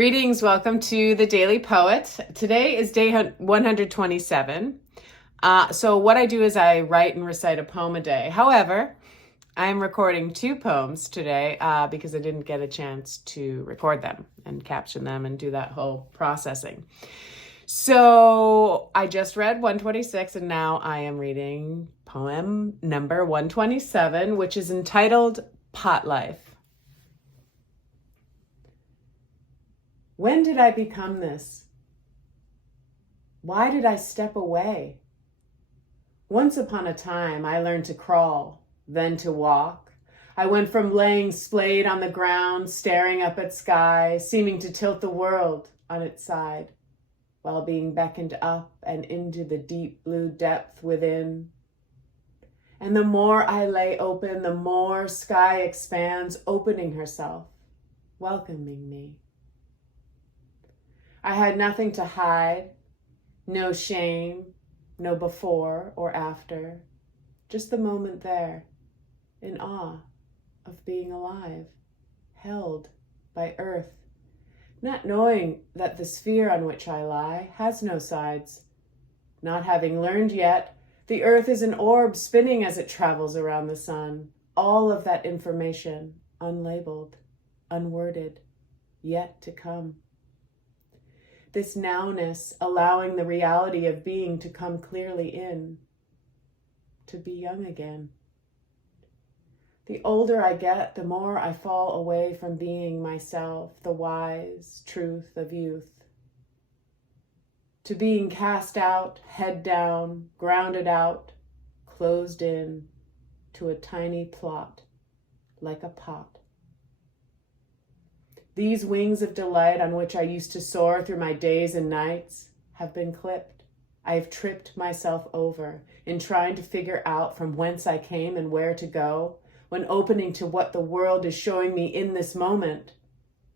Greetings, welcome to the Daily Poet. Today is day 127. So what I do is I write and recite a poem a day. However, I'm recording 2 poems today because I didn't get a chance to record them and caption them and do that whole processing. So I just read 126 and now I am reading poem number 127, which is entitled Pot Life. When did I become this? Why did I step away? Once upon a time, I learned to crawl, then to walk. I went from laying splayed on the ground, staring up at sky, seeming to tilt the world on its side, while being beckoned up and into the deep blue depth within. And the more I lay open, the more sky expands, opening herself, welcoming me. I had nothing to hide, no shame, no before or after, just the moment there, in awe of being alive, held by earth, not knowing that the sphere on which I lie has no sides. Not having learned yet, the earth is an orb spinning as it travels around the sun, all of that information unlabeled, unworded, yet to come. This nowness allowing the reality of being to come clearly in, to be young again. The older I get, the more I fall away from being myself, the wise truth of youth. To being cast out, head down, grounded out, closed in to a tiny plot, like a pot. These wings of delight on which I used to soar through my days and nights have been clipped. I have tripped myself over in trying to figure out from whence I came and where to go, when opening to what the world is showing me in this moment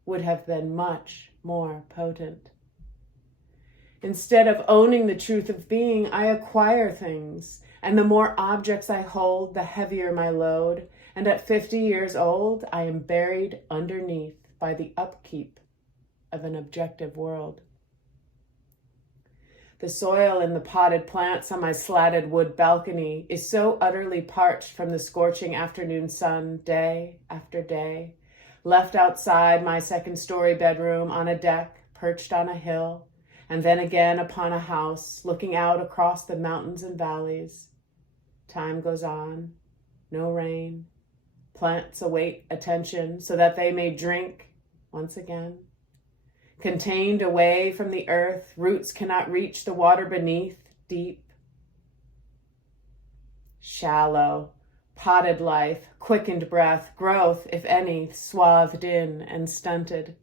would have been much more potent. Instead of owning the truth of being, I acquire things, and the more objects I hold, the heavier my load, and at 50 years old, I am buried underneath by the upkeep of an objective world. The soil in the potted plants on my slatted wood balcony is so utterly parched from the scorching afternoon sun day after day, left outside my second-story bedroom on a deck perched on a hill, and then again upon a house looking out across the mountains and valleys. Time goes on, no rain. Plants await attention so that they may drink once again. Contained away from the earth, roots cannot reach the water beneath, deep. Shallow, potted life, quickened breath, growth, if any, swathed in and stunted.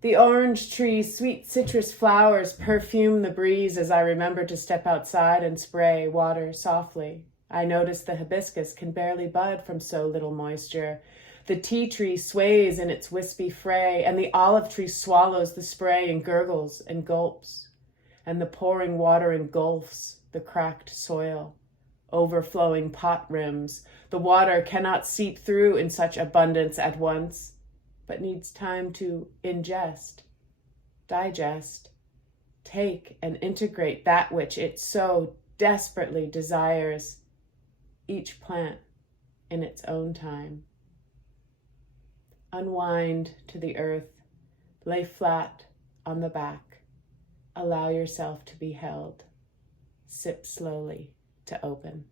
The orange tree's sweet citrus flowers perfume the breeze as I remember to step outside and spray water softly. I notice the hibiscus can barely bud from so little moisture. The tea tree sways in its wispy fray, and the olive tree swallows the spray and gurgles and gulps, and the pouring water engulfs the cracked soil, overflowing pot rims. The water cannot seep through in such abundance at once, but needs time to ingest, digest, take and integrate that which it so desperately desires, each plant in its own time. Unwind to the earth, lay flat on the back, allow yourself to be held, sip slowly to open.